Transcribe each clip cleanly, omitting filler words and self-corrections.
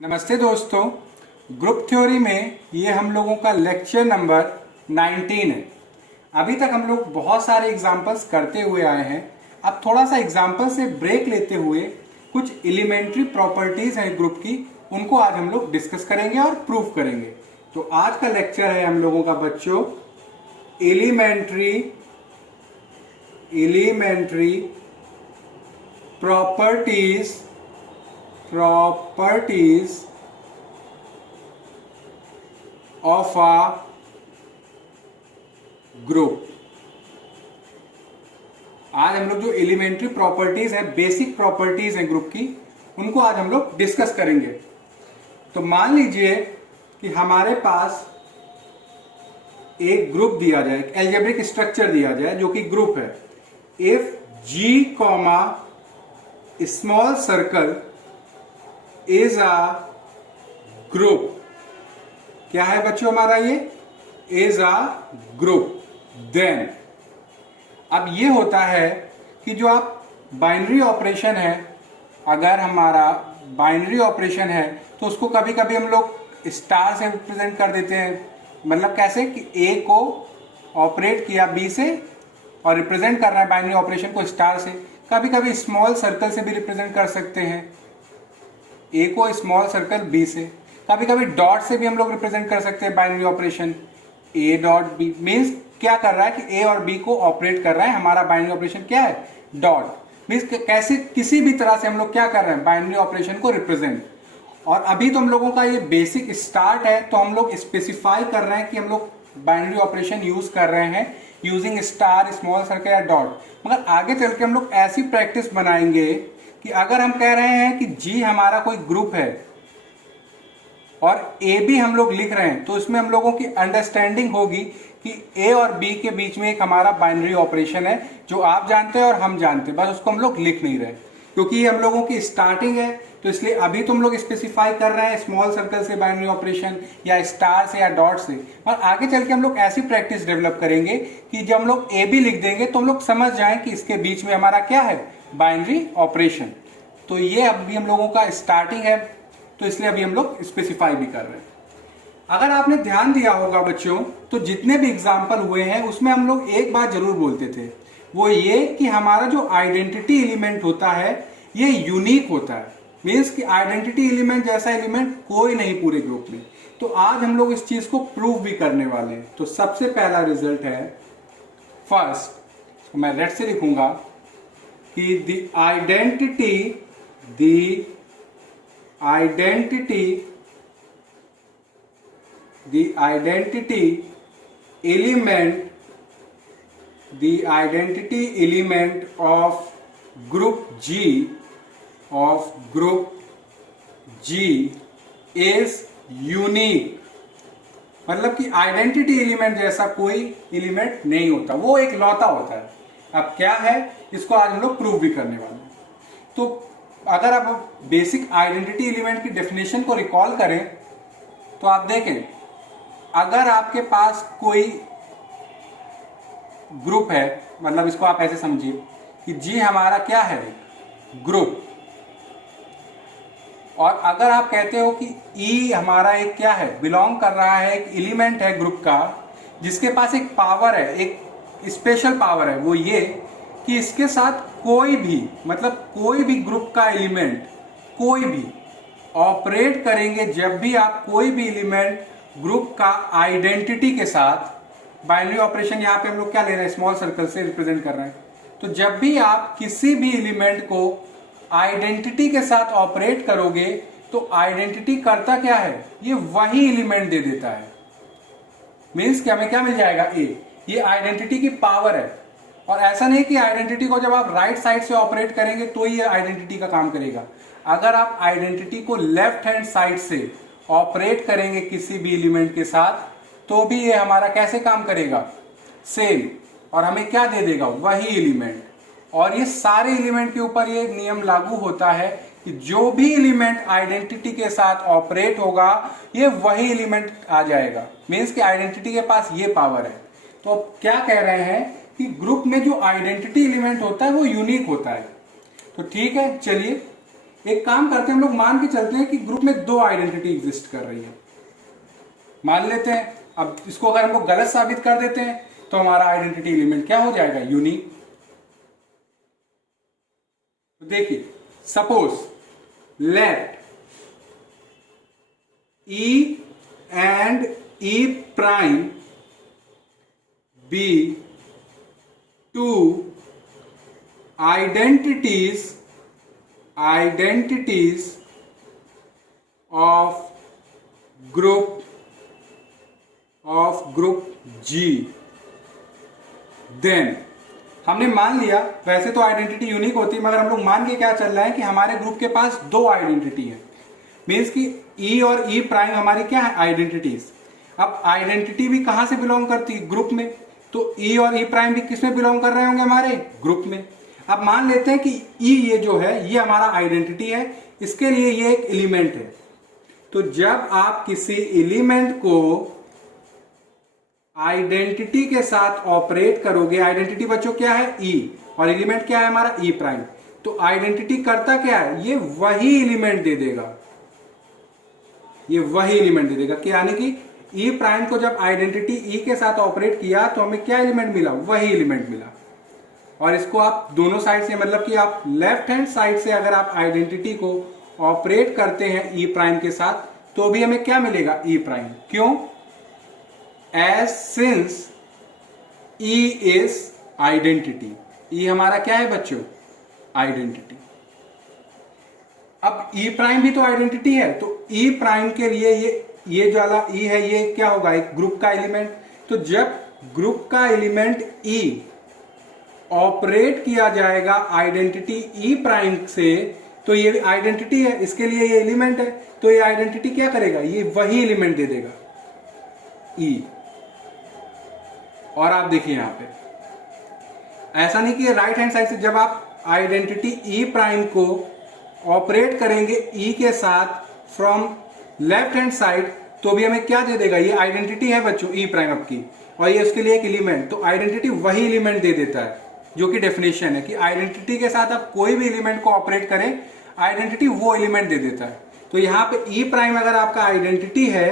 नमस्ते दोस्तों, group theory में ये हम लोगों का लेक्चर नंबर 19 है। अभी तक हम लोग बहुत सारे एग्जाम्पल्स करते हुए आए हैं। अब थोड़ा सा एग्जाम्पल से ब्रेक लेते हुए कुछ एलिमेंट्री प्रॉपर्टीज हैं ग्रुप की, उनको आज हम लोग डिस्कस करेंगे और प्रूव करेंगे। तो आज का लेक्चर है हम लोगों का बच्चों elementary properties of a group। आज हम लोग जो एलिमेंट्री प्रॉपर्टीज है, बेसिक प्रॉपर्टीज है ग्रुप की, उनको आज हम लोग डिस्कस करेंगे। तो मान लीजिए कि हमारे पास एक ग्रुप दिया जाए, एक एल्जेब्रिक स्ट्रक्चर दिया जाए जो कि ग्रुप है। If G comma small circle is a group, क्या है बच्चों हमारा ये इज अ ग्रुप, देन अब ये होता है कि जो आप बाइनरी ऑपरेशन है, अगर हमारा बाइनरी ऑपरेशन है तो उसको कभी कभी हम लोग स्टार से रिप्रेजेंट कर देते हैं। मतलब कैसे कि ए को ऑपरेट किया बी से और रिप्रेजेंट कर रहा है बाइनरी ऑपरेशन को स्टार से। कभी कभी स्मॉल सर्कल से भी रिप्रेजेंट कर सकते हैं, ए को स्मॉल सर्कल बी से। कभी कभी डॉट से भी हम लोग रिप्रेजेंट कर सकते हैं binary operation, a dot b. Means क्या कर रहा है कि ए और बी को ऑपरेट कर रहा है हमारा बाइनरी ऑपरेशन क्या है, डॉट। मीन्स कैसे किसी भी तरह से हम लोग क्या कर रहे हैं, बाइनरी ऑपरेशन को रिप्रेजेंट। और अभी तो हम लोगों का ये बेसिक स्टार्ट है, तो हम लोग स्पेसिफाई कर रहे हैं कि हम लोग बाइनरी ऑपरेशन यूज कर रहे हैं यूजिंग स्टार, स्मॉल सर्कल या डॉट। मगर आगे चल के हम लोग ऐसी प्रैक्टिस बनाएंगे कि अगर हम कह रहे हैं कि जी हमारा कोई ग्रुप है और ए भी हम लोग लिख रहे हैं, तो इसमें हम लोगों की अंडरस्टैंडिंग होगी कि ए और बी के बीच में एक हमारा बाइनरी ऑपरेशन है जो आप जानते हैं और हम जानते हैं, बस उसको हम लोग लिख नहीं रहे क्योंकि ये हम लोगों की स्टार्टिंग है। तो इसलिए अभी तो हम लोग स्पेसिफाई कर रहे हैं स्मॉल सर्कल से बाइनरी ऑपरेशन या स्टार से या डॉट से, और आगे चल के हम लोग ऐसी प्रैक्टिस डेवलप करेंगे कि जब हम लोग ए भी लिख देंगे तो हम लोग समझ जाएं कि इसके बीच में हमारा क्या है, बाइनरी ऑपरेशन। तो ये अभी हम लोगों का स्टार्टिंग है, तो इसलिए अभी हम लोग स्पेसिफाई भी कर रहे हैं। अगर आपने ध्यान दिया होगा बच्चों, तो जितने भी एग्जाम्पल हुए हैं उसमें हम लोग एक बात जरूर बोलते थे, वो ये कि हमारा जो आइडेंटिटी एलिमेंट होता है ये यूनिक होता है। मीन्स कि आइडेंटिटी एलिमेंट जैसा एलिमेंट कोई नहीं पूरे ग्रुप में। तो आज हम लोग इस चीज को प्रूव भी करने वाले हैं। तो सबसे पहला रिजल्ट है, फर्स्ट मैं रेड से लिखूंगा कि the identity element of group G is unique। मतलब कि आइडेंटिटी एलिमेंट जैसा कोई एलिमेंट नहीं होता, वो एक लौता होता है। अब क्या है, इसको आज हम लोग प्रूव भी करने वाले हैं। तो अगर आप बेसिक आइडेंटिटी एलिमेंट की डेफिनेशन को रिकॉल करें तो आप देखें, अगर आपके पास कोई ग्रुप है, मतलब इसको आप ऐसे समझिए कि जी हमारा क्या है, ग्रुप। और अगर आप कहते हो कि ई हमारा एक क्या है, बिलोंग कर रहा है, एक एलिमेंट है ग्रुप का जिसके पास एक पावर है, एक स्पेशल पावर है, वो ये कि इसके साथ कोई भी, मतलब कोई भी ग्रुप का एलिमेंट कोई भी ऑपरेट करेंगे, जब भी आप कोई भी एलिमेंट ग्रुप का आइडेंटिटी के साथ, बाइनरी ऑपरेशन यहाँ पे हम लोग क्या ले रहे हैं, स्मॉल सर्कल से रिप्रेजेंट कर रहे हैं। तो जब भी आप किसी भी एलिमेंट को आइडेंटिटी के साथ ऑपरेट करोगे तो आइडेंटिटी करता क्या है, ये वही एलिमेंट दे देता है। मीन्स कि हमें क्या मिल जाएगा, ए, ये आइडेंटिटी की पावर है। और ऐसा नहीं कि आइडेंटिटी को जब आप राइट साइड से ऑपरेट करेंगे तो ये आइडेंटिटी का काम करेगा। अगर आप आइडेंटिटी को लेफ्ट हैंड साइड से ऑपरेट करेंगे किसी भी एलिमेंट के साथ, तो भी ये हमारा कैसे काम करेगा, सेम, और हमें क्या दे देगा, वही एलिमेंट। और ये सारे एलिमेंट के ऊपर ये नियम लागू होता है कि जो भी एलिमेंट आइडेंटिटी के साथ ऑपरेट होगा ये वही एलिमेंट आ जाएगा। मीन्स कि आइडेंटिटी के पास ये पावर है। तो अब क्या कह रहे हैं कि ग्रुप में जो आइडेंटिटी एलिमेंट होता है वो यूनिक होता है। तो ठीक है, चलिए एक काम करते हैं हम लोग, मान के चलते हैं कि ग्रुप में दो आइडेंटिटी एग्जिस्ट कर रही है, मान लेते हैं। अब इसको अगर हम लोग गलत साबित कर देते हैं तो हमारा आइडेंटिटी एलिमेंट क्या हो जाएगा, यूनिक। तो देखिए, suppose let E and E prime be two identities of group G, then हमने मान लिया, वैसे तो आइडेंटिटी यूनिक होती है, मगर हम लोग मान के क्या चल रहा है कि हमारे ग्रुप के पास दो आइडेंटिटी है, मीन्स कि E और E प्राइम हमारी क्या है, आइडेंटिटीज। अब आइडेंटिटी भी कहां से बिलोंग करती है, ग्रुप में, तो E और E प्राइम भी किस में बिलोंग कर रहे होंगे, हमारे ग्रुप में। अब मान लेते हैं कि E ये जो है ये हमारा आइडेंटिटी है, इसके लिए ये एक एलिमेंट है। तो जब आप किसी एलिमेंट को आइडेंटिटी के साथ ऑपरेट करोगे, आइडेंटिटी बच्चों क्या है, E, और एलिमेंट क्या है हमारा, E प्राइम, तो आइडेंटिटी करता क्या है, ये वही एलिमेंट दे देगा, ये वही एलिमेंट दे देगा कि यानी कि E प्राइम को जब आइडेंटिटी E के साथ ऑपरेट किया तो हमें क्या एलिमेंट मिला, वही एलिमेंट मिला। और इसको आप दोनों साइड से, मतलब कि आप लेफ्ट हैंड साइड से अगर आप आइडेंटिटी को ऑपरेट करते हैं E प्राइम के साथ तो भी हमें क्या मिलेगा, E प्राइम। क्यों, as since E is identity, E हमारा क्या है बच्चों, आइडेंटिटी। अब E प्राइम भी तो आइडेंटिटी है, तो E प्राइम के लिए ये जो वाला E है ये क्या होगा, एक ग्रुप का एलिमेंट। तो जब ग्रुप का एलिमेंट E ऑपरेट किया जाएगा आइडेंटिटी E प्राइम से, तो ये आइडेंटिटी है, इसके लिए ये एलिमेंट है, तो ये आइडेंटिटी क्या करेगा, ये वही एलिमेंट दे देगा, E। और आप देखिए यहां पे ऐसा नहीं कि राइट हैंड साइड से जब आप आइडेंटिटी E प्राइम को ऑपरेट करेंगे E के साथ फ्रॉम लेफ्ट हैंड साइड तो भी हमें क्या दे देगा, ये आइडेंटिटी है बच्चों E प्राइम आपकी, और ये उसके लिए एक एलिमेंट, तो आइडेंटिटी वही एलिमेंट दे देता है, जो कि डेफिनेशन है कि आइडेंटिटी के साथ आप कोई भी एलिमेंट को ऑपरेट करें, आइडेंटिटी वो एलिमेंट दे देता है। तो यहाँ पे E प्राइम अगर आपका आइडेंटिटी है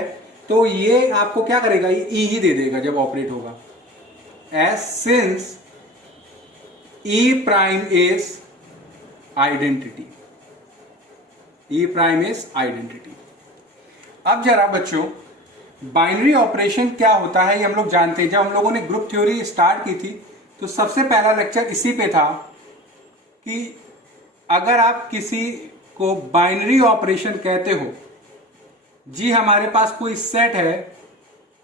तो ये आपको क्या करेगा, ये E ही दे देगा जब ऑपरेट होगा, as since E prime is identity, E prime is identity. अब जरा बच्चों बाइनरी ऑपरेशन क्या होता है ये हम लोग जानते हैं। जब हम लोगों ने ग्रुप थ्योरी स्टार्ट की थी तो सबसे पहला लेक्चर इसी पे था कि अगर आप किसी को बाइनरी ऑपरेशन कहते हो, जी हमारे पास कोई सेट है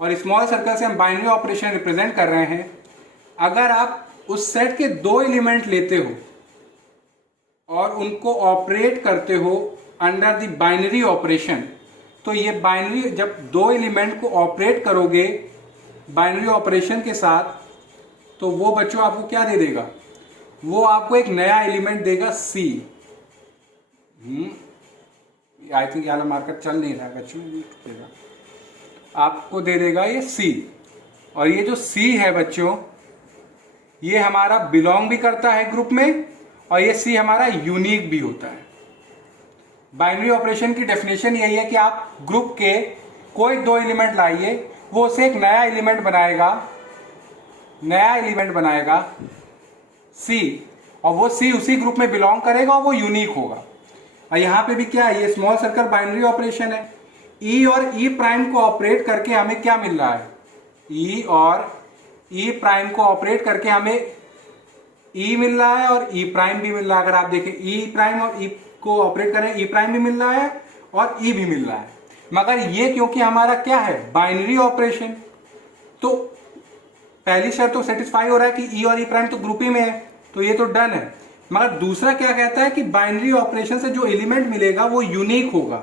और स्मॉल सर्कल से हम बाइनरी ऑपरेशन रिप्रेजेंट कर रहे हैं, अगर आप उस सेट के दो एलिमेंट लेते हो और उनको ऑपरेट करते हो अंडर द बाइनरी ऑपरेशन, तो ये बाइनरी जब दो एलिमेंट को ऑपरेट करोगे बाइनरी ऑपरेशन के साथ, तो वो बच्चों आपको क्या दे देगा, वो आपको एक नया एलिमेंट देगा C। आई थिंक यहाँ मार्कर चल नहीं रहा है बच्चों, देगा आपको दे देगा ये C। और ये जो C है बच्चों ये हमारा बिलोंग भी करता है ग्रुप में, और ये C हमारा यूनिक भी होता है। बाइनरी ऑपरेशन की डेफिनेशन यही है कि आप ग्रुप के कोई दो एलिमेंट लाइए, वो उसे एक नया एलिमेंट बनाएगा C, और वो C उसी ग्रुप में बिलोंग करेगा और वो यूनिक होगा। और यहाँ पे भी क्या है, ये स्मॉल सर्कल बाइनरी ऑपरेशन है। E और E प्राइम को ऑपरेट करके हमें क्या मिल रहा है, E और E प्राइम को ऑपरेट करके हमें E मिल रहा है और E प्राइम भी मिल रहा है। अगर आप देखें E प्राइम और E को ऑपरेट करें, E प्राइम भी मिल रहा है और E भी मिल रहा है। मगर ये क्योंकि हमारा क्या है, बाइनरी ऑपरेशन, तो पहली शर्त तो सेटिस्फाई हो रहा है कि E और E प्राइम तो ग्रुप ही में है, तो ये तो डन है। मगर दूसरा क्या कहता है कि बाइनरी ऑपरेशन से जो एलिमेंट मिलेगा वो यूनिक होगा,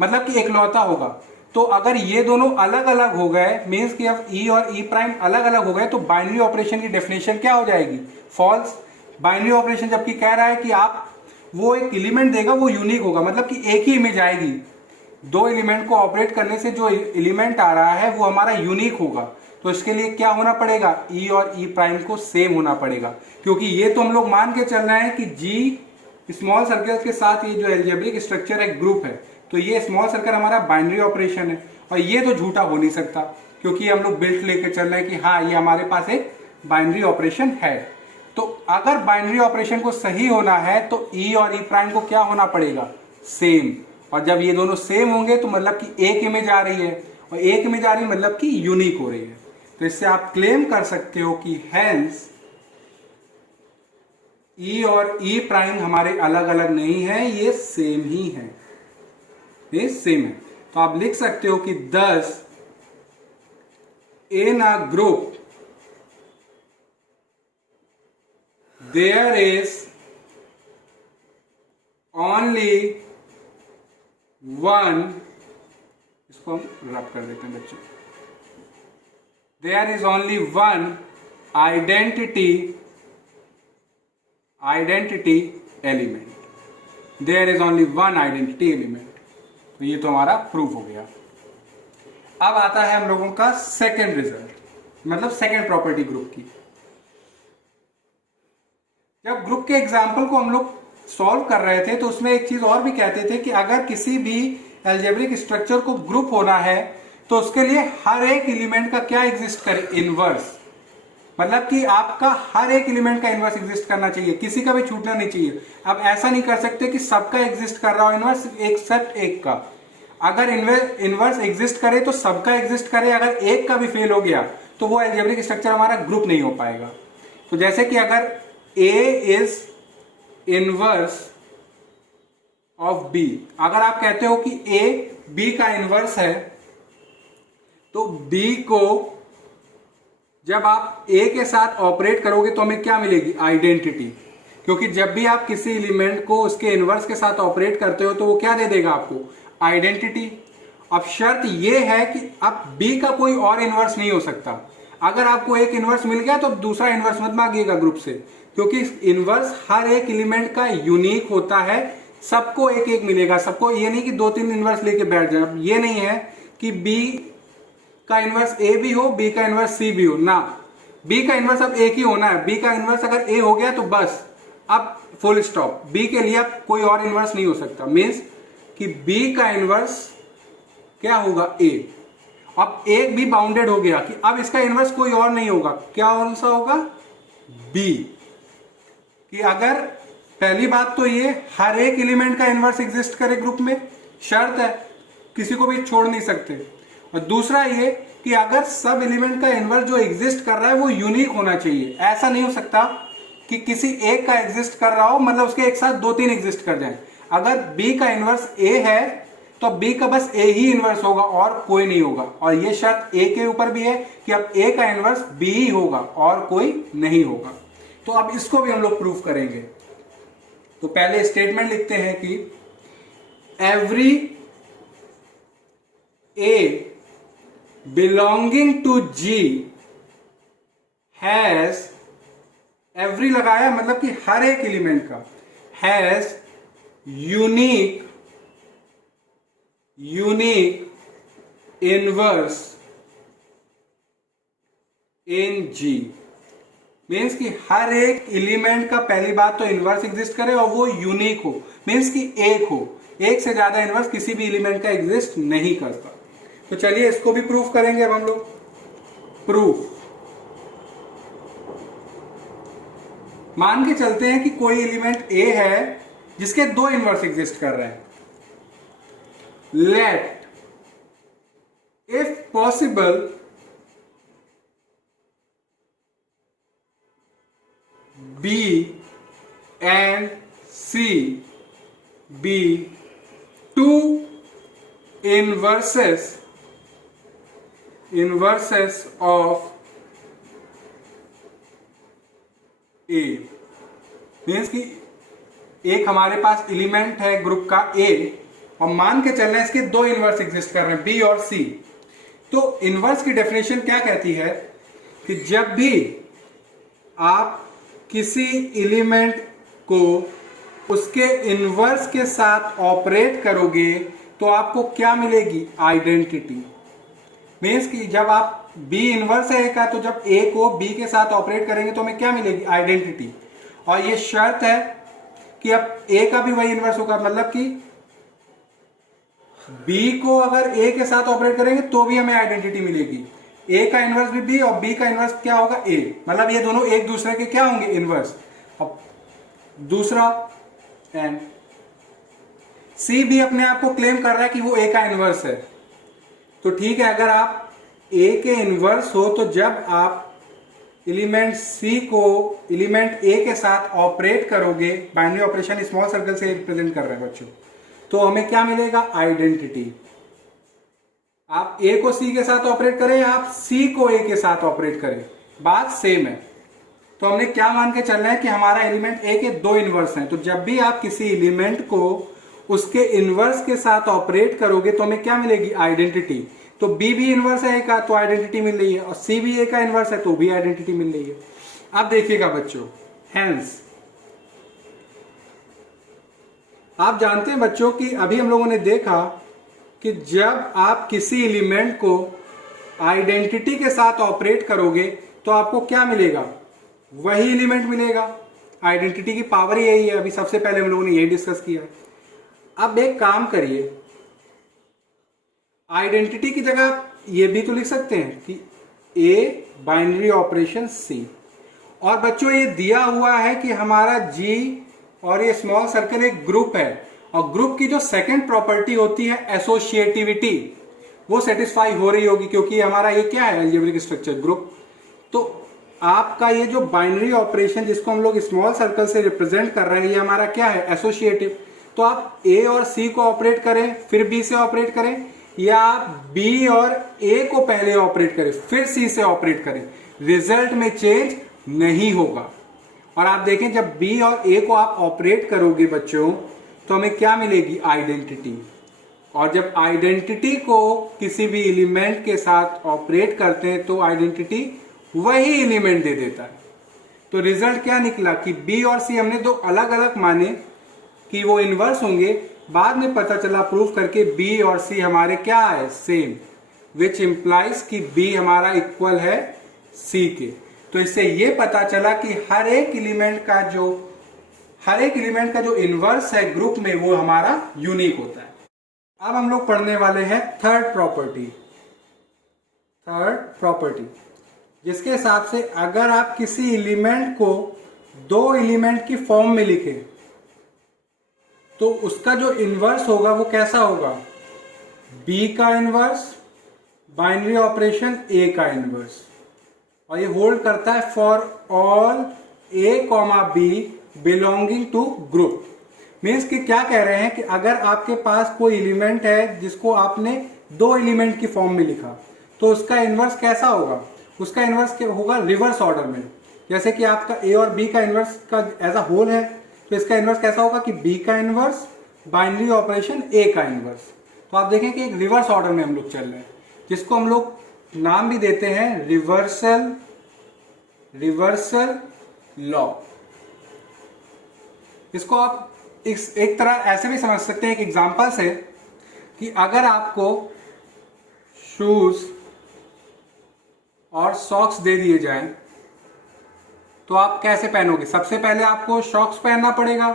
मतलब कि एकलौता होगा। तो अगर ये दोनों अलग अलग हो गए, मीन्स कि अब E और E प्राइम अलग अलग हो गए, तो बाइनरी ऑपरेशन की डेफिनेशन क्या हो जाएगी, फॉल्स। बाइनरी ऑपरेशन जबकि कह रहा है कि आप वो एक एलिमेंट देगा वो यूनिक होगा, मतलब कि एक ही इमेज आएगी, दो एलिमेंट को ऑपरेट करने से जो एलिमेंट आ रहा है वो हमारा यूनिक होगा। तो इसके लिए क्या होना पड़ेगा, E और E प्राइम को सेम होना पड़ेगा, क्योंकि ये तो हम लोग मान के चल रहे हैं कि G स्मॉल सर्कल के साथ ये जो एल्जेब्रिक स्ट्रक्चर है ग्रुप है, तो ये स्मॉल सर्कल हमारा बाइनरी ऑपरेशन है, और ये तो झूठा हो नहीं सकता क्योंकि हम लोग बिल्ट लेके चल रहे हैं कि हाँ ये हमारे पास एक बाइनरी ऑपरेशन है। तो अगर बाइनरी ऑपरेशन को सही होना है तो ई और ई प्राइम को क्या होना पड़ेगा, सेम। और जब ये दोनों सेम होंगे तो मतलब कि एक इमेज आ रही है, और एक इमेज आ रही है मतलब कि यूनिक हो रही है। तो इससे आप क्लेम कर सकते हो कि हेंस ई और ई प्राइम हमारे अलग अलग नहीं है, ये सेम ही है, ये सेम है। तो आप लिख सकते हो कि thus in a group there is only one, इसको हम रब कर देते हैं बच्चों, there is only one identity element, there is only one identity element। तो ये तो हमारा प्रूफ हो गया। अब आता है हम लोगों का सेकंड रिजल्ट, मतलब सेकंड प्रॉपर्टी ग्रुप की। जब ग्रुप के एग्जाम्पल को हम लोग सॉल्व कर रहे थे तो उसमें एक चीज और भी कहते थे कि अगर किसी भी एल्जेब्रिक स्ट्रक्चर को ग्रुप होना है तो उसके लिए हर एक एलिमेंट का क्या एग्जिस्ट करे, इनवर्स। मतलब कि आपका हर एक एलिमेंट का इनवर्स एग्जिस्ट करना चाहिए, किसी का भी छूटना नहीं चाहिए। अब ऐसा नहीं कर सकते कि सबका एग्जिस्ट कर रहा हो इनवर्स एक्सेप्ट एक का। अगर इनवर्स एग्जिस्ट करे तो सबका एग्जिस्ट करे, अगर एक का भी फेल हो गया तो वो एल्जेब्रिक स्ट्रक्चर हमारा ग्रुप नहीं हो पाएगा। तो जैसे कि अगर A is inverse of B, अगर आप कहते हो कि A B का इनवर्स है तो B को जब आप A के साथ ऑपरेट करोगे तो हमें क्या मिलेगी, आइडेंटिटी। क्योंकि जब भी आप किसी एलिमेंट को उसके इनवर्स के साथ ऑपरेट करते हो तो वो क्या दे देगा आपको, आइडेंटिटी। अब शर्त ये है कि अब B का कोई और इनवर्स नहीं हो सकता। अगर आपको एक इनवर्स मिल गया तो दूसरा इनवर्स मत मांगिएगा ग्रुप से, क्योंकि इनवर्स हर एक एलिमेंट का यूनिक होता है, सबको एक एक मिलेगा। सबको ये नहीं कि दो तीन इनवर्स लेके बैठ जाए, ये नहीं है कि B का इनवर्स A भी हो, B का इनवर्स C भी हो ना, B का इनवर्स अब एक ही होना है। B का इनवर्स अगर A हो गया तो बस अब फुल स्टॉप, B के लिए अब कोई और इनवर्स नहीं हो सकता। मीन्स कि B का इनवर्स क्या होगा, A। अब एक भी बाउंडेड हो गया कि अब इसका इनवर्स कोई और नहीं होगा, क्या कौन सा होगा, B। कि अगर पहली बात तो ये हर एक एलिमेंट का इनवर्स एग्जिस्ट करे ग्रुप में, शर्त है, किसी को भी छोड़ नहीं सकते। और दूसरा ये कि अगर सब एलिमेंट का इनवर्स जो एग्जिस्ट कर रहा है वो यूनिक होना चाहिए। ऐसा नहीं हो सकता कि किसी एक का एग्जिस्ट कर रहा हो मतलब उसके एक साथ दो तीन एग्जिस्ट कर जाएं। अगर B का इनवर्स A है तो B का बस A ही इनवर्स होगा और कोई नहीं होगा। और ये शर्त A के ऊपर भी है कि अब A का इनवर्स B ही होगा और कोई नहीं होगा। तो अब इसको भी हम लोग प्रूफ करेंगे। तो पहले स्टेटमेंट लिखते हैं कि every A belonging to G has, every लगाया मतलब कि हर एक एलिमेंट का, has unique inverse in G। Means कि हर एक एलिमेंट का पहली बात तो इनवर्स एग्जिस्ट करे और वो यूनिक हो, मीन्स कि एक हो, एक से ज्यादा इनवर्स किसी भी एलिमेंट का एग्जिस्ट नहीं करता। तो चलिए इसको भी प्रूफ करेंगे। अब हम लोग प्रूफ मान के चलते हैं कि कोई एलिमेंट A है जिसके दो इनवर्स एग्जिस्ट कर रहे हैं। Let if possible B and C be two inverses of A। Means कि एक हमारे पास एलिमेंट है ग्रुप का A और मान के चलना है इसके दो इनवर्स एग्जिस्ट कर रहे हैं B और C। तो इनवर्स की डेफिनेशन क्या कहती है कि जब भी आप किसी एलिमेंट को उसके इनवर्स के साथ ऑपरेट करोगे तो आपको क्या मिलेगी, आइडेंटिटी। मीन्स कि जब आप B इनवर्स है A का तो जब A को B के साथ ऑपरेट करेंगे तो हमें क्या मिलेगी, आइडेंटिटी। और ये शर्त है कि अब ए का भी वही इनवर्स होगा, मतलब कि बी को अगर ए के साथ ऑपरेट करेंगे तो भी हमें आइडेंटिटी मिलेगी। ए का इनवर्स भी बी और बी का इनवर्स क्या होगा ए, मतलब ये दोनों एक दूसरे के क्या होंगे इनवर्स। अब दूसरा एंड सी भी अपने आप को क्लेम कर रहा है कि वो ए का इनवर्स है, तो ठीक है, अगर आप ए के इनवर्स हो तो जब आप एलिमेंट सी को एलिमेंट ए के साथ ऑपरेट करोगे, बाइनरी ऑपरेशन स्मॉल सर्कल से रिप्रेजेंट कर रहे हैं बच्चों, तो हमें क्या मिलेगा आइडेंटिटी। आप ए को सी के साथ ऑपरेट करें या आप सी को ए के साथ ऑपरेट करें, बात सेम है। तो हमने क्या मान के चलना है कि हमारा एलिमेंट ए के दो इनवर्स हैं, तो जब भी आप किसी एलिमेंट को उसके इनवर्स के साथ ऑपरेट करोगे तो हमें क्या मिलेगी आइडेंटिटी। तो बी भी इनवर्स है ए का तो आइडेंटिटी मिल रही है, और सी भी ए का इनवर्स है तो भी आइडेंटिटी मिल रही है। अब देखिएगा बच्चों, हेंस आप जानते हैं बच्चों कि अभी हम लोगों ने देखा कि जब आप किसी एलिमेंट को आइडेंटिटी के साथ ऑपरेट करोगे तो आपको क्या मिलेगा, वही एलिमेंट मिलेगा। आइडेंटिटी की पावर ही यही है, अभी सबसे पहले हम लोगों ने यही डिस्कस किया। अब एक काम करिए, आइडेंटिटी की जगह ये भी तो लिख सकते हैं कि ए बाइनरी ऑपरेशन सी, और बच्चों ये दिया हुआ है कि हमारा जी और ये स्मॉल सर्कल एक ग्रुप है, और ग्रुप की जो सेकंड प्रॉपर्टी होती है एसोसिएटिविटी, वो सेटिस्फाई हो रही होगी क्योंकि हमारा ये क्या है अलजेब्रिक स्ट्रक्चर ग्रुप। तो आपका ये जो बाइनरी ऑपरेशन जिसको हम लोग स्मॉल सर्कल से रिप्रेजेंट कर रहे हैं, ये हमारा क्या है एसोसिएटिव। तो आप ए और सी को ऑपरेट करें फिर बी से ऑपरेट करें, या आप बी और ए को पहले ऑपरेट करें फिर सी से ऑपरेट करें, रिजल्ट में चेंज नहीं होगा। और आप देखें जब बी और ए को आप ऑपरेट करोगे बच्चों तो हमें क्या मिलेगी आइडेंटिटी, और जब आइडेंटिटी को किसी भी एलिमेंट के साथ ऑपरेट करते हैं तो आइडेंटिटी वही एलिमेंट दे देता है। तो रिजल्ट क्या निकला कि बी और सी हमने दो अलग अलग माने कि वो इनवर्स होंगे, बाद में पता चला प्रूफ करके बी और सी हमारे क्या है सेम, विच इंप्लाइज कि बी हमारा इक्वल है सी के। तो इससे ये पता चला कि हर एक एलिमेंट का जो इनवर्स है ग्रुप में वो हमारा यूनिक होता है। अब हम लोग पढ़ने वाले हैं थर्ड प्रॉपर्टी, जिसके हिसाब से अगर आप किसी एलिमेंट को दो एलिमेंट की फॉर्म में लिखें तो उसका जो इनवर्स होगा वो कैसा होगा, बी का इनवर्स बाइनरी ऑपरेशन ए का इनवर्स, और ये होल्ड करता है for all a comma b belonging to group. Means कि क्या कह रहे हैं कि अगर आपके पास कोई एलिमेंट है जिसको आपने दो एलिमेंट की फॉर्म में लिखा तो उसका इनवर्स कैसा होगा, उसका इनवर्स होगा रिवर्स ऑर्डर में। जैसे कि आपका ए और बी का इनवर्स का एज अ होल है तो इसका इनवर्स कैसा होगा कि बी का इनवर्स बाइनरी ऑपरेशन ए का इनवर्स। तो आप देखें कि एक रिवर्स ऑर्डर में हम लोग चल रहे हैं, जिसको हम लोग नाम भी देते हैं रिवर्सल लॉ। इसको आप एक तरह ऐसे भी समझ सकते हैं एक एग्जांपल से कि अगर आपको शूज और सॉक्स दे दिए जाएं तो आप कैसे पहनोगे। सबसे पहले आपको सॉक्स पहनना पड़ेगा,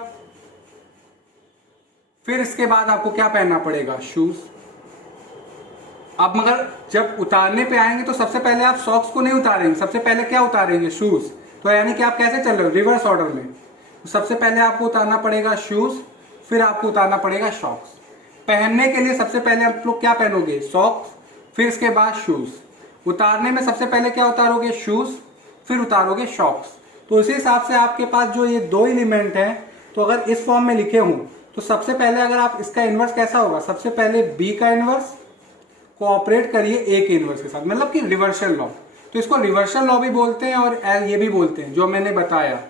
फिर इसके बाद आपको क्या पहनना पड़ेगा शूज। अब मगर जब उतारने पे आएंगे तो सबसे पहले आप सॉक्स को नहीं उतारेंगे, सबसे पहले क्या उतारेंगे शूज। तो यानी कि आप कैसे चल रहे हो रिवर्स ऑर्डर में। तो सबसे पहले आपको उतारना पड़ेगा शूज, फिर आपको उतारना पड़ेगा सॉक्स। पहनने के लिए सबसे पहले आप लोग क्या पहनोगे सॉक्स, फिर इसके बाद शूज। उतारने में सबसे पहले क्या उतारोगे शूज, फिर उतारोगे सॉक्स। तो उसी हिसाब से आपके पास जो ये दो एलिमेंट हैं तो अगर इस फॉर्म में लिखे हों तो सबसे पहले अगर आप इसका इनवर्स कैसा होगा, सबसे पहले बी का इनवर्स को ऑपरेट करिए ए के इनवर्स के साथ, मतलब कि रिवर्सल लॉ। तो इसको रिवर्सल लॉ भी बोलते हैं और ये भी बोलते हैं जो मैंने बताया,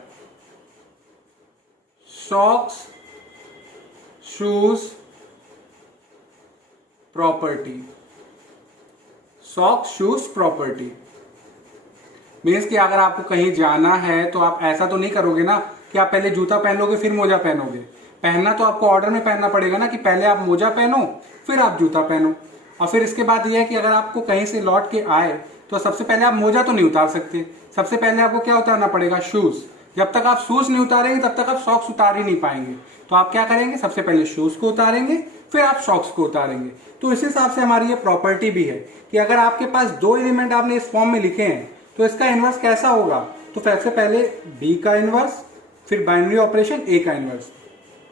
socks shoes property. Socks shoes property means कि अगर आपको कहीं जाना है तो आप ऐसा तो नहीं करोगे ना कि आप पहले जूता पहन लोगे फिर मोजा पहनोगे। पहनना तो आपको ऑर्डर में पहनना पड़ेगा ना कि पहले आप मोजा पहनो फिर आप जूता पहनो। और फिर इसके बाद यह है कि अगर आपको कहीं से लौट के आए तो सबसे पहले आप मोजा तो नहीं उतार सकते, सबसे पहले आपको क्या उतारना पड़ेगा शूज। जब तक आप शूज नहीं उतारेंगे तब तक आप सॉक्स उतार ही नहीं पाएंगे। तो आप क्या करेंगे, सबसे पहले शूज को उतारेंगे, फिर आप सॉक्स को उतारेंगे। तो इस हिसाब से हमारी ये प्रॉपर्टी भी है कि अगर आपके पास दो एलिमेंट आपने इस फॉर्म में लिखे हैं तो इसका इनवर्स कैसा होगा। तो सबसे पहले बी का इनवर्स, फिर बाइनरी ऑपरेशन ए का इनवर्स।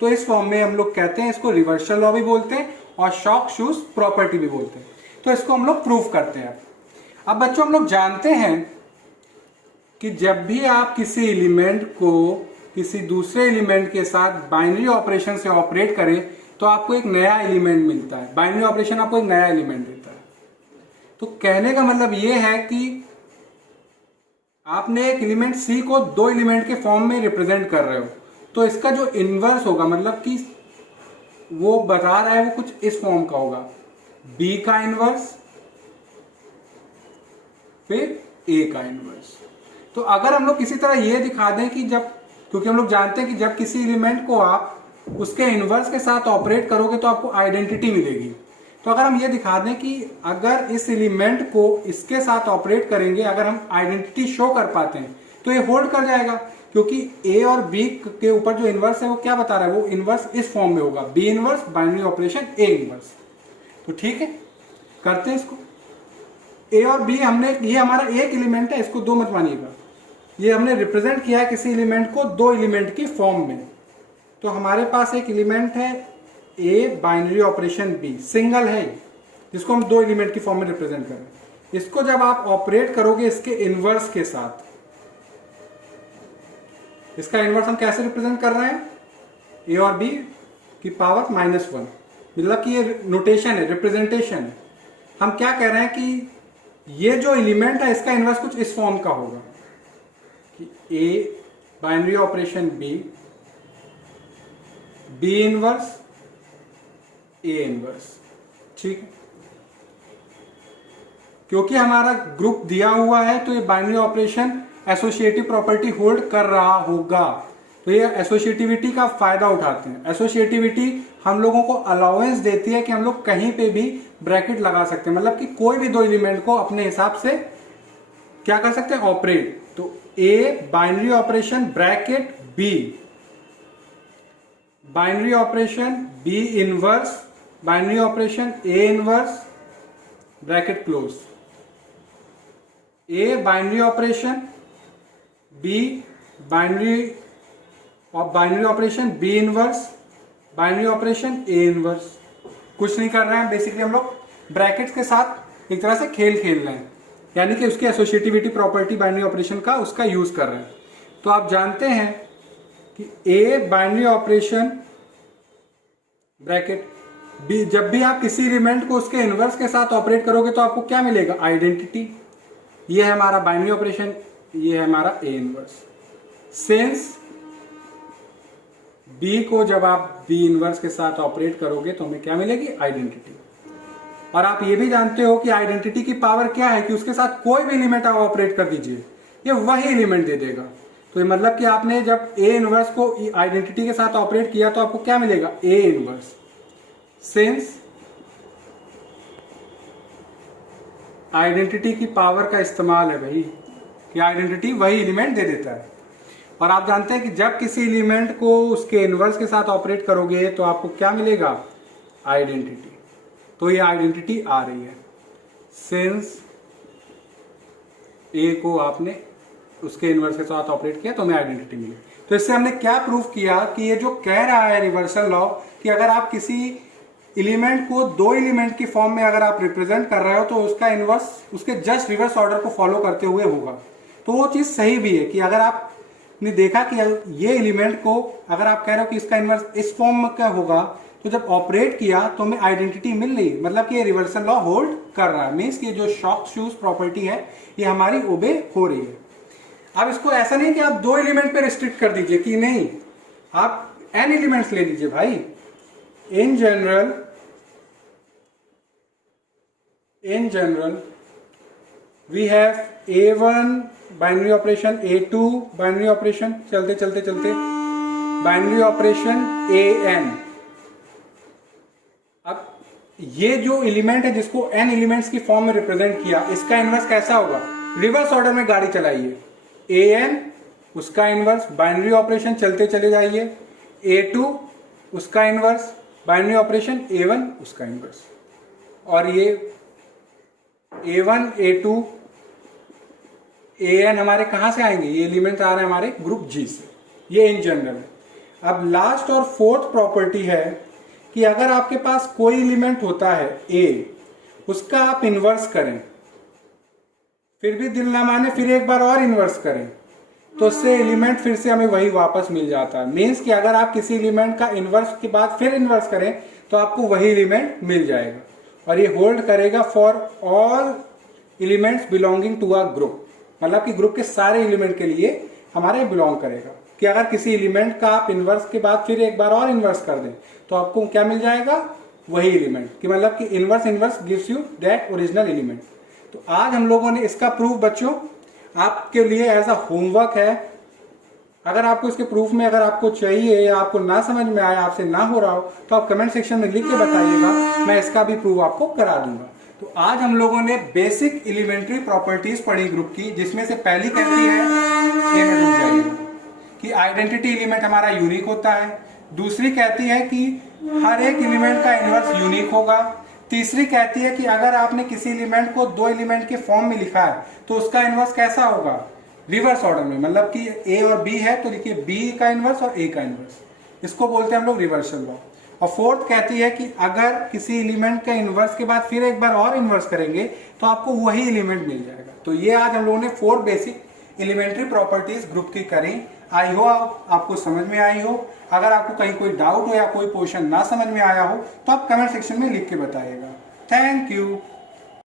तो इस फॉर्म में हम लोग कहते हैं, इसको रिवर्सल लॉ भी बोलते हैं और शॉक शूज प्रॉपर्टी भी बोलते हैं। तो इसको हम लोग प्रूव करते हैं। अब बच्चों हम लोग जानते हैं कि जब भी आप किसी एलिमेंट को किसी दूसरे एलिमेंट के साथ बाइनरी ऑपरेशन से ऑपरेट करें तो आपको एक नया एलिमेंट मिलता है। बाइनरी ऑपरेशन आपको एक नया एलिमेंट देता है। तो कहने का मतलब ये है कि आपने एक एलिमेंट सी को दो एलिमेंट के फॉर्म में रिप्रेजेंट कर रहे हो, तो इसका जो इनवर्स होगा, मतलब कि वो बता रहा है वो कुछ इस फॉर्म का होगा, बी का इनवर्स फिर ए का इनवर्स। तो अगर हम लोग किसी तरह ये दिखा दें कि जब, क्योंकि हम लोग जानते हैं कि जब किसी एलिमेंट को आप उसके इनवर्स के साथ ऑपरेट करोगे तो आपको आइडेंटिटी मिलेगी। तो अगर हम ये दिखा दें कि अगर इस एलिमेंट को इसके साथ ऑपरेट करेंगे, अगर हम आइडेंटिटी शो कर पाते हैं तो ये होल्ड कर जाएगा, क्योंकि ए और बी के ऊपर जो इनवर्स है वो क्या बता रहा है, वो इनवर्स इस फॉर्म में होगा, बी इनवर्स बाइनरी ऑपरेशन ए इनवर्स। तो ठीक है, करते हैं इसको। ए और बी हमने, ये हमारा एक एलिमेंट है, इसको दो मत मानिएगा, ये हमने रिप्रेजेंट किया है किसी एलिमेंट को दो एलिमेंट की फॉर्म में। तो हमारे पास एक एलिमेंट है a binary operation b, single है जिसको हम दो एलिमेंट की फॉर्म में रिप्रेजेंट करें। इसको जब आप ऑपरेट करोगे इसके इनवर्स के साथ, इसका इनवर्स हम कैसे रिप्रेजेंट कर रहे हैं, ए और बी की पावर -1, मतलब कि ये नोटेशन है, रिप्रेजेंटेशन है। हम क्या कह रहे हैं कि ये जो एलिमेंट है इसका इनवर्स कुछ इस फॉर्म का होगा कि a binary operation b, b inverse a inverse. ठीक है, क्योंकि हमारा ग्रुप दिया हुआ है तो ये binary operation associative property hold कर रहा होगा। तो ये एसोसिएटिविटी का फायदा उठाते हैं। एसोसिएटिविटी हम लोगों को अलाउंस देती है कि हम लोग कहीं पे भी ब्रैकेट लगा सकते हैं, मतलब कि कोई भी दो एलिमेंट को अपने हिसाब से क्या कर सकते हैं, ऑपरेट। तो A binary operation bracket B, binary operation B inverse binary operation A inverse bracket close, A binary operation B binary और binary operation B inverse binary operation ए इनवर्स। कुछ नहीं कर रहे हैं, बेसिकली हम लोग ब्रैकेट्स के साथ एक तरह से खेल रहे हैं, यानी कि उसकी एसोसिएटिविटी प्रॉपर्टी बाइनरी ऑपरेशन का उसका यूज कर रहे हैं। तो आप जानते हैं कि a binary operation bracket b, जब भी आप किसी एलिमेंट को उसके इनवर्स के साथ ऑपरेट करोगे तो आपको क्या मिलेगा, आइडेंटिटी। ये है हमारा बाइनरी ऑपरेशन, ये है हमारा ए इनवर्स। सिंस बी को जब आप बी इनवर्स के साथ ऑपरेट करोगे तो हमें क्या मिलेगी, आइडेंटिटी। और आप ये भी जानते हो कि आइडेंटिटी की पावर क्या है कि उसके साथ कोई भी एलिमेंट आप ऑपरेट कर दीजिए ये वही एलिमेंट दे देगा। तो ये मतलब कि आपने जब ए इनवर्स को आइडेंटिटी के साथ ऑपरेट किया तो आपको क्या मिलेगा, ए इनवर्स। सिंस आइडेंटिटी की पावर का इस्तेमाल है भाई कि आइडेंटिटी वही एलिमेंट दे देता है। और आप जानते हैं कि जब किसी एलिमेंट को उसके इनवर्स के साथ ऑपरेट करोगे तो आपको क्या मिलेगा, आइडेंटिटी। तो ये आइडेंटिटी आ रही है, सिंस ए को आपने उसके इनवर्स के साथ ऑपरेट किया तो हमें आइडेंटिटी मिली। तो इससे हमने क्या प्रूफ किया कि ये जो कह रहा है रिवर्सल लॉ कि अगर आप किसी एलिमेंट को दो एलिमेंट की फॉर्म में अगर आप रिप्रेजेंट कर रहे हो तो उसका इनवर्स उसके जस्ट रिवर्स ऑर्डर को फॉलो करते हुए होगा। तो वो चीज सही भी है कि अगर आपने देखा कि ये एलिमेंट को अगर आप कह रहे हो कि इसका इनवर्स इस फॉर्म का होगा तो जब ऑपरेट किया तो हमें आइडेंटिटी मिल रही, मतलब कि ये रिवर्सल लॉ होल्ड कर रहा है। मीन्स कि जो शॉक शूज प्रॉपर्टी है ये हमारी ओबे हो रही है। अब इसको ऐसा नहीं कि आप दो एलिमेंट पे रिस्ट्रिक्ट कर दीजिए कि नहीं, आप एन एलिमेंट्स ले लीजिए भाई। In general we have A1 binary operation, A2 binary operation, चलते बाइनरी ऑपरेशन AN। अब ये जो एलिमेंट है जिसको n एलिमेंट्स की फॉर्म में रिप्रेजेंट किया, इसका इनवर्स कैसा होगा, रिवर्स ऑर्डर में गाड़ी चलाइए, AN उसका इन्वर्स, बाइनरी ऑपरेशन चलते चले जाइए, A2 उसका इन्वर्स, बाइनरी ऑपरेशन A1 उसका इन्वर्स, और ये A1 A2 AN हमारे कहाँ से आएंगे, ये एलिमेंट आ रहे हैं हमारे ग्रुप G से, ये इन जनरल है। अब लास्ट और फोर्थ प्रॉपर्टी है कि अगर आपके पास कोई एलिमेंट होता है A, उसका आप इन्वर्स करें, फिर भी दिल ना माने, फिर एक बार और इन्वर्स करें, तो उससे एलिमेंट फिर से हमें वही वापस मिल जाता है। मीन्स कि अगर आप किसी एलिमेंट का इन्वर्स के बाद फिर इन्वर्स करें तो आपको वही एलिमेंट मिल जाएगा, और ये होल्ड करेगा for all elements belonging to a group, मतलब कि ग्रुप के सारे एलिमेंट के लिए हमारे बिलोंग करेगा। कि अगर किसी एलिमेंट का आप इन्वर्स के बाद फिर एक बार और इन्वर्स कर दें तो आपको क्या मिल जाएगा, वही एलिमेंट, कि मतलब कि inverse inverse gives you that original element. तो आज हम लोगों ने इसका प्रूफ बच्चों आपके लिए एज अ होमवर्क है। अगर आपको इसके प्रूफ में अगर आपको चाहिए या आपको ना समझ में आया, आपसे ना हो रहा हो, तो आप कमेंट सेक्शन में लिख के बताइएगा, मैं इसका भी प्रूफ आपको करा दूंगा। तो आज हम लोगों ने बेसिक एलिमेंट्री प्रॉपर्टीज पढ़ी ग्रुप की, जिसमें से पहली कहती है ए में रुक जाइए कि आइडेंटिटी एलिमेंट हमारा यूनिक होता है। दूसरी कहती है कि हर एक एलिमेंट का इन्वर्स यूनिक होगा। तीसरी कहती है कि अगर आपने किसी एलिमेंट को दो एलिमेंट के फॉर्म में लिखा है तो उसका इन्वर्स कैसा होगा, रिवर्स ऑर्डर में, मतलब कि ए और बी है तो लिखिए बी का इन्वर्स और ए का इन्वर्स, इसको बोलते हैं हम लोग रिवर्सल लॉ। और फोर्थ कहती है कि अगर किसी एलिमेंट का इन्वर्स के बाद फिर एक बार और इन्वर्स करेंगे तो आपको वही एलिमेंट मिल जाएगा। तो ये आज हम लोगों ने 4 बेसिक एलिमेंट्री प्रॉपर्टीज ग्रुप की करी। आई हो आपको समझ में आई हो। अगर आपको कहीं कोई डाउट हो या कोई पोर्शन ना समझ में आया हो तो आप कमेंट सेक्शन में लिख के बताइएगा। Thank you.